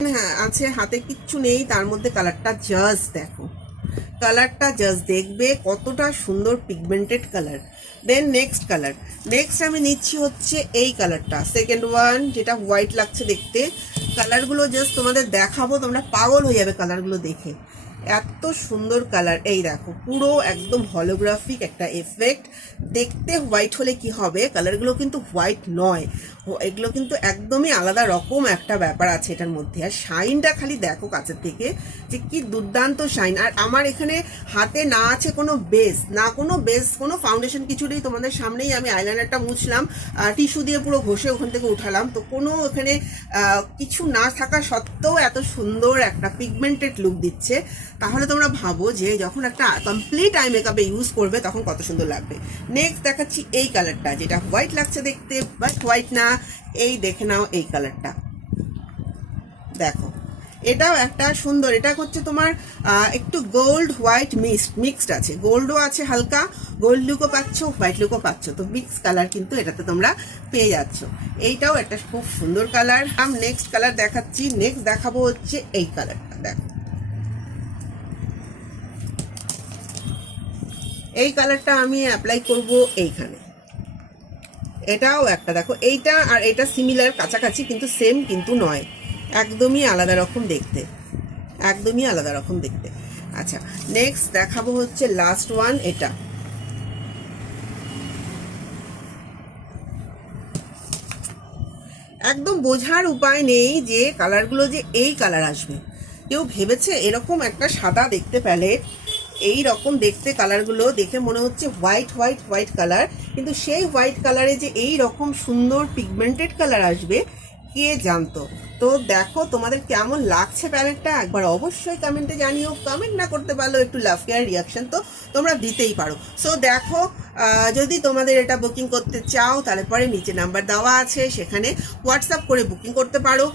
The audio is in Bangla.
হ্যাঁ আছে, হাতে কিচ্ছু নেই, তার মধ্যে কালারটা জাস্ট দেখো, কালারটা জাস্ট দেখবে কতটা সুন্দর পিগমেন্টেড কালার। দেন নেক্সট আমি নিচ্ছি হচ্ছে এই কালারটা, সেকেন্ড ওয়ান, যেটা হোয়াইট লাগছে দেখতে। কালারগুলো জাস্ট তোমাদের দেখাবো, তোমরা পাগল হয়ে যাবে কালারগুলো দেখে, এত সুন্দর কালার। এই দেখো, পুরো একদম হলোগ্রাফিক একটা এফেক্ট। দেখতে হোয়াইট হলে কি হবে, কালারগুলো কিন্তু হোয়াইট নয়, এগুলো কিন্তু একদমই আলাদা রকম একটা ব্যাপার আছে এটার মধ্যে। আর শাইনটা খালি দেখো কাছের থেকে, যে কি দুর্দান্ত শাইন। আর আমার এখানে হাতে না আছে কোনো বেস, কোনো ফাউন্ডেশন কিছু নেই। তোমাদের সামনেই আমি আইলাইনারটা মুছলাম, টিস্যু দিয়ে পুরো ঘষে ওখান থেকে উঠালাম, তো কোনো এখানে কিছু না থাকা সত্ত্বেও এত সুন্দর একটা পিগমেন্টেড লুক দিচ্ছে। তাহলে তোমরা ভাবো যে যখন একটা কমপ্লিট আই মেকআপে ইউজ করবে তখন কত সুন্দর লাগবে। নেক্সট দেখাচ্ছি এই কালারটা, যেটা হোয়াইট লাগছে দেখতে, বাট হোয়াইট না। এই দেখে নাও এই কালারটা, দেখো এটাও একটা সুন্দর। এটা হচ্ছে তোমার একটু গোল্ড হোয়াইট মিক্সড আছে, গোল্ডও আছে, হালকা গোল্ড লুকও পাচ্ছ, হোয়াইট লুকও পাচ্ছ, তো মিক্স কালার কিন্তু এটাতে তোমরা পেয়ে যাচ্ছ। এইটাও একটা খুব সুন্দর কালার। নেক্সট কালার দেখাচ্ছি, নেক্সট দেখাবো হচ্ছে এই কালারটা। দেখো এই কালারটা আমি অ্যাপ্লাই করব এইখানে। এটাও একটা দেখো, এইটা আর এটা সিমিলার, কাছাকাছি, কিন্তু সেম কিন্তু নয়, একদমই আলাদা রকম দেখতে, একদমই আলাদা রকম দেখতে। আচ্ছা, নেক্সট দেখাবো হচ্ছে লাস্ট ওয়ান, এটা একদম বোঝার উপায় নেই যে কালারগুলো যে এই কালার আসবে। কেউ ভেবেছে এরকম একটা সাদা দেখতে প্যালেট, এই রকম দেখতে কালারগুলো দেখে মনে হচ্ছে হোয়াইট হোয়াইট হোয়াইট কালার, কিন্তু সেই হোয়াইট কালারে যে এই রকম সুন্দর পিগমেন্টেড কালার আসবে কে জানতো। তো দেখো তোমাদের কেমন লাগছে প্যালেটটা, একবার অবশ্যই কমেন্টে জানিও। কমেন্ট না করতে পারলেও একটু লাভ কেয়ার রিয়াকশন তো তোমরা দিতেই পারো। সো দেখো, যদি তোমাদের এটা বুকিং করতে চাও তাহলে পরে নিচে নাম্বার দেওয়া আছে, সেখানে হোয়াটসঅ্যাপ করে বুকিং করতে পারো।